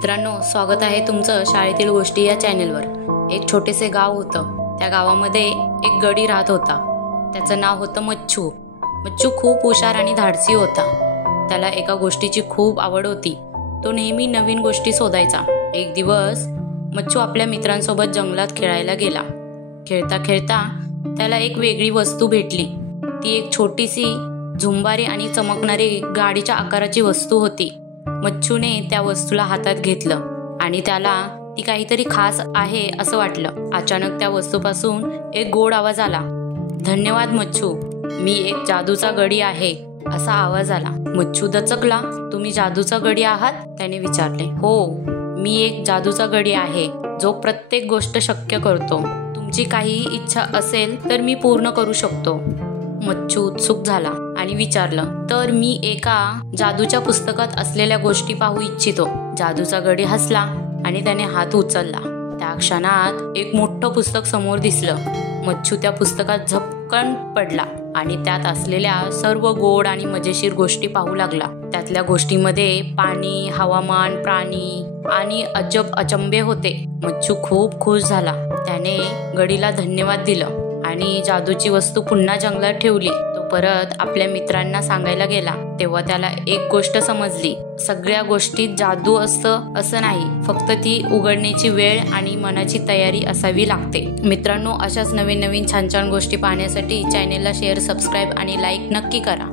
मित्रांनो, स्वागत आहे तुमचं शाळेतील गोष्टी या चॅनलवर। एक छोटेसे गाव होतं। त्या गावामध्ये एक गडी राहत होता। त्याचं नाव होतं मच्छू। मच्छू खूप हुशार आणि धाडसी होता। त्याला एका गोष्टीची खूप आवड होती। तो नेहमी नवीन गोष्टी शोधायचा। एक दिवस मच्छू आपल्या मित्रांसोबत जंगलात खेळायला गेला। खेळता खेळता त्याला एक वेगळी वस्तू भेटली। ती एक छोटीशी झुंबारी आणि चमकणारी गाडीच्या आकाराची वस्तू होती। मच्छूने त्या वस्तूला हातात घेतलं आणि त्याला ती काहीतरी खास आहे असं वाटलं। अचानक त्या वस्तूपासून एक गोड आवाज आला, "धन्यवाद मच्छू, मी एक जादूचा गडी आहे," असा आवाज आला। मच्छू दचकला। "तुम्ही जादूचा गडी आहात?" त्याने विचारले। "हो, मी एक जादूचा गडी आहे जो प्रत्येक गोष्ट शक्य करतो। तुमची काही इच्छा असेल तर मी पूर्ण करू शकतो." मच्छू उत्सुक झाला आणि विचारलं, "तर मी एका जादूच्या पुस्तकात असलेल्या गोष्टी पाहू इच्छितो." जादूचा गडी हसला आणि त्याने हात उचलला। त्या क्षणात एक मोठं पुस्तक समोर दिसलं। मच्छू त्या पुस्तकात झपकन पडला आणि त्यात असलेल्या सर्व गोड आणि मजेशीर गोष्टी पाहू लागला। त्यातल्या गोष्टींमध्ये पाणी, हवामान, प्राणी आणि अजब अचंबे होते। मच्छू खूप खुश झाला। त्याने गडीला धन्यवाद दिलं आणि जादूची वस्तू पुन्हा जंगलात ठेवली। तो परत आपल्या मित्रांना सांगायला गेला। तेव्हा त्याला एक गोष्ट समजली, सगळ्या गोष्टीत जादू असतं असं नाही, फक्त ती उघडण्याची वेळ आणि मनाची तयारी असावी लागते। मित्रांनो, अशाच नवीन नवीन छान छान गोष्टी पाहण्यासाठी चॅनेलला शेअर, सबस्क्राईब आणि लाईक नक्की करा।